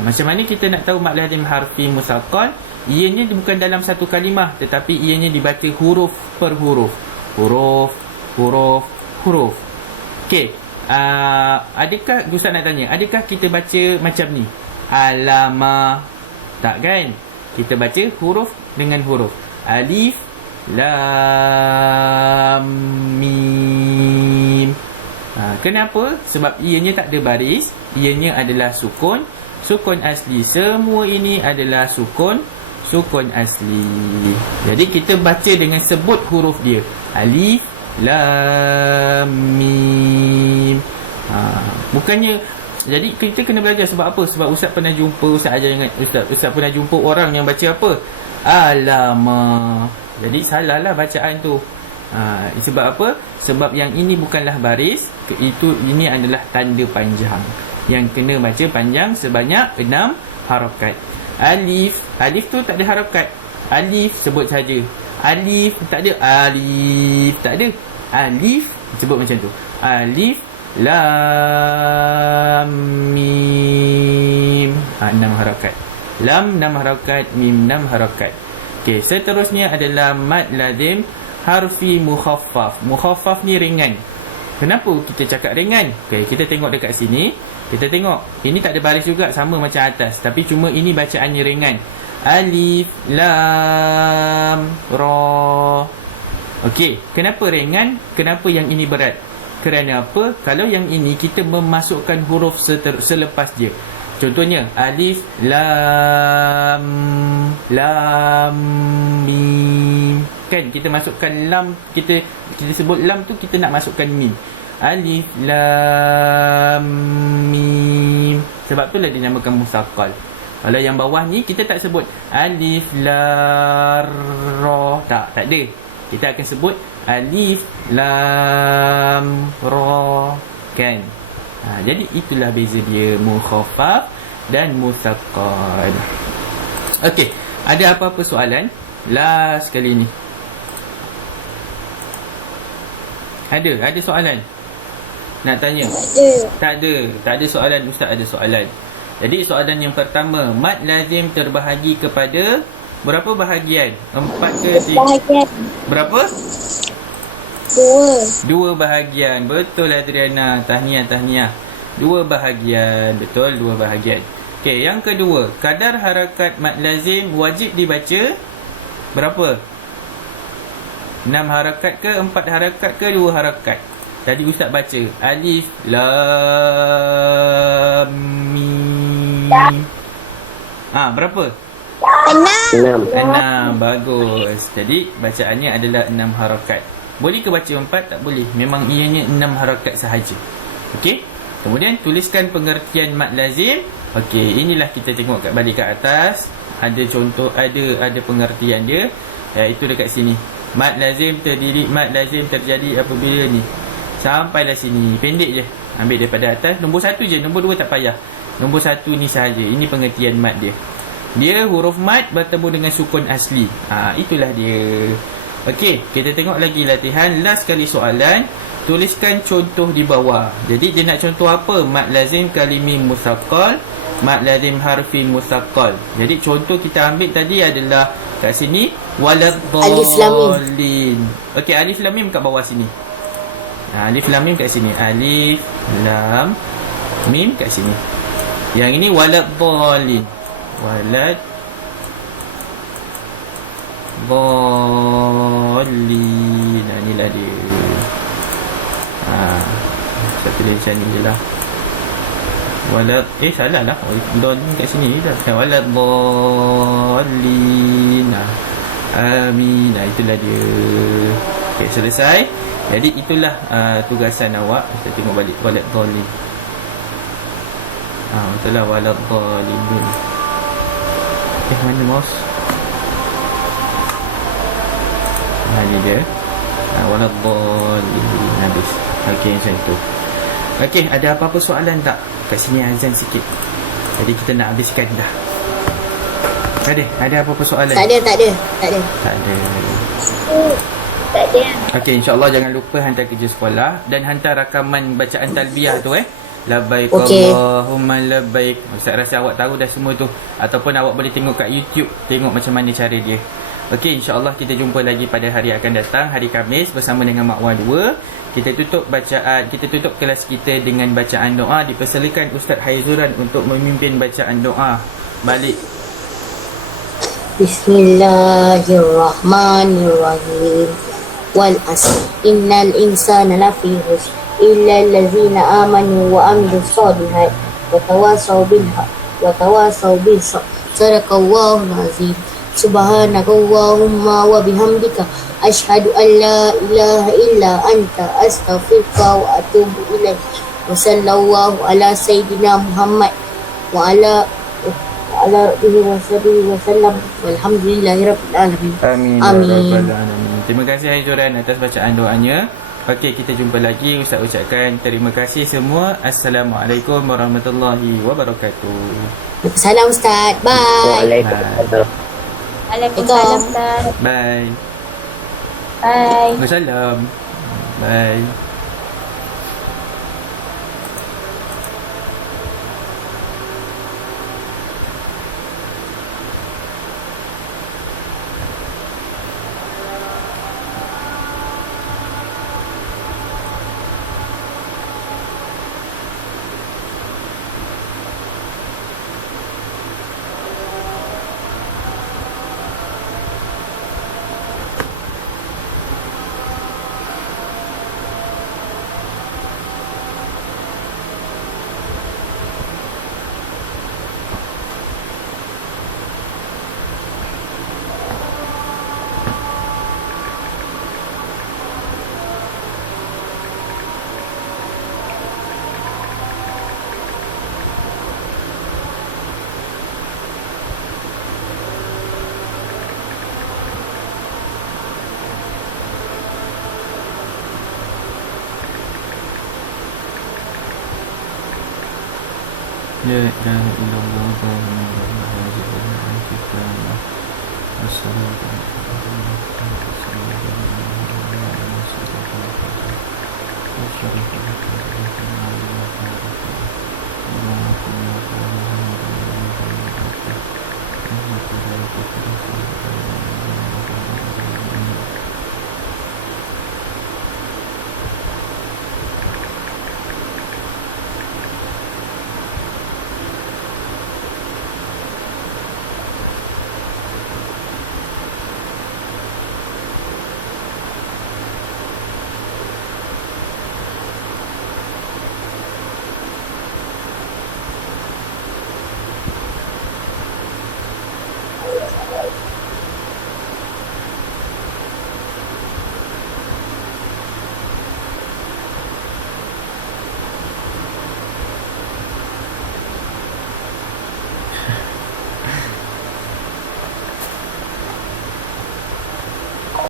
Macam mana kita nak tahu mad lazim harfi musaqqal? Ianya bukan dalam satu kalimah, tetapi ianya dibaca huruf per huruf. Huruf, huruf, huruf. Okey. Adakah Ustaz nak tanya, adakah kita baca macam ni? Alama. Tak kan? Kita baca huruf dengan huruf. Alif, lam, mim. Kenapa? Sebab ianya tak ada baris, ianya adalah sukun. Sukun asli. Semua ini adalah sukun asli. Jadi kita baca dengan sebut huruf dia. Alif, lam, mim. Bukannya, jadi kita kena belajar. Sebab apa? Sebab Ustaz pernah jumpa, Ustaz pernah jumpa orang yang baca apa? Alama. Jadi salah lah bacaan tu. Sebab apa? Sebab yang ini bukanlah baris, ini adalah tanda panjang yang kena baca panjang sebanyak 6 harakat. Alif tu tak ada harakat. Alif sebut saja. Alif tak ada. Alif tak ada. Alif sebut macam tu. Alif, lam, mim. 6 harakat. Lam 6 harakat, mim 6 harakat. Okey, seterusnya adalah mad lazim harfi mukhaffaf. Mukhaffaf ni ringan. Kenapa kita cakap ringan? Okey, kita tengok dekat sini. Kita tengok, ini tak ada baris juga, sama macam atas, tapi cuma ini bacaannya ringan. Alif, lam, ra. Okey, kenapa ringan? Kenapa yang ini berat? Kerana apa? Kalau yang ini kita memasukkan huruf selepas dia. Contohnya alif, lam, mim. Kan kita masukkan lam, kita sebut lam tu, kita nak masukkan mim. Alif, lam, mim. Sebab itulah dinamakan musaqqal. Kalau yang bawah ni kita tak sebut alif, lam, ra. Tak ada. Kita akan sebut alif, lam, ra. Kan? Jadi itulah beza dia, mukhaffaf dan musaqqal. Okey, ada apa-apa soalan? Last kali ni. Ada soalan? Nak tanya? Tak ada soalan. Ustaz ada soalan. Jadi soalan yang pertama, mad lazim terbahagi kepada berapa bahagian? 4 ke 3? Bahagian Berapa? 2. 2 bahagian. Betul Adriana. Tahniah. 2 bahagian. Betul, 2 bahagian. Okey, yang kedua, kadar harakat mad lazim wajib dibaca berapa? 6 harakat ke, 4 harakat ke, 2 harakat? Tadi Ustaz baca alif, lam, mim. Berapa? 6. 6. Bagus. Jadi bacaannya adalah 6 harakat. Boleh ke baca 4? Tak boleh. Memang ianya 6 harakat sahaja. Okey. Kemudian tuliskan pengertian mad lazim. Okey, inilah kita tengok balik kat atas. Ada contoh, ada pengertian dia, iaitu dekat sini. Mad lazim terjadi apabila ni. Sampailah sini. Pendek je. Ambil daripada atas. Nombor 1 je. Nombor 2 tak payah. Nombor 1 ni sahaja. Ini pengertian mad dia. Dia huruf mad bertemu dengan sukun asli. Itulah dia. Okey, kita tengok lagi latihan. Last kali soalan. Tuliskan contoh di bawah. Jadi dia nak contoh apa? Mad lazim kalimi musaqqal, mad lazim harfi musaqqal. Jadi contoh kita ambil tadi adalah kat sini Alif lam waladdallin. Okey, alif lam mim kat bawah sini. Alif lam mim kat sini. Alif lam mim kat sini. Yang ini waladdallin. Waladdallin. Inilah dia. Saya tulis macam ni je lah. Salah lah. Dallin kat sini dah. Waladdallin. Amin. Itulah dia. Okey, selesai. Jadi itulah tugasan awak. Kita tengok balik waladdallin. Betul lah waladdallin. Mana mouse? tadi dia. Waladhdallin habis. Okey, macam tu. Okey, ada apa-apa soalan tak? Kat sini azan sikit. Jadi kita nak habiskan dah. Ada apa-apa soalan? Tak ada. Tak ada. Tak ada. Okey, insya-Allah jangan lupa hantar kerja sekolah dan hantar rakaman bacaan talbiyah tu Labbaik Okey. Allahumma labbaik. Ustaz rasa awak tahu dah semua tu, ataupun awak boleh tengok kat YouTube, tengok macam mana cara dia. Okey, insya-Allah kita jumpa lagi pada hari akan datang, hari Khamis bersama dengan Mak Wan 2. Kita tutup kelas kita dengan bacaan doa. Dipersilakan Ustaz Haizuran untuk memimpin bacaan doa balik. Bismillahirrahmanirrahim. Wal asr innal insana lafi khusr illa allazina amanu wa amilus solihat wa tawasaw bil haqq wa tawasaw bis sabr. Sadaqallahul azim. Subhanakallahumma wa bihamdika asyhadu an la ilaha illa anta astaghfiruka wa atubu ilaik. Wa sallallahu ala sayyidina Muhammad wa ala alihi wa sallam. Walhamdulillahirabbil alamin. Amin. Amin. Ya Rabbal Alamin. Terima kasih Haizuran atas bacaan doanya. Okey, kita jumpa lagi. Ustaz ucapkan terima kasih semua. Assalamualaikum warahmatullahi wabarakatuh. Salam Ustaz. Bye. Waalaikumsalam. Waalaikumsalam, Ustaz. Bye. Bye. Waalaikumsalam. Bye. La ilaha illallah wa la ilaha illallah. Assalamualaikum.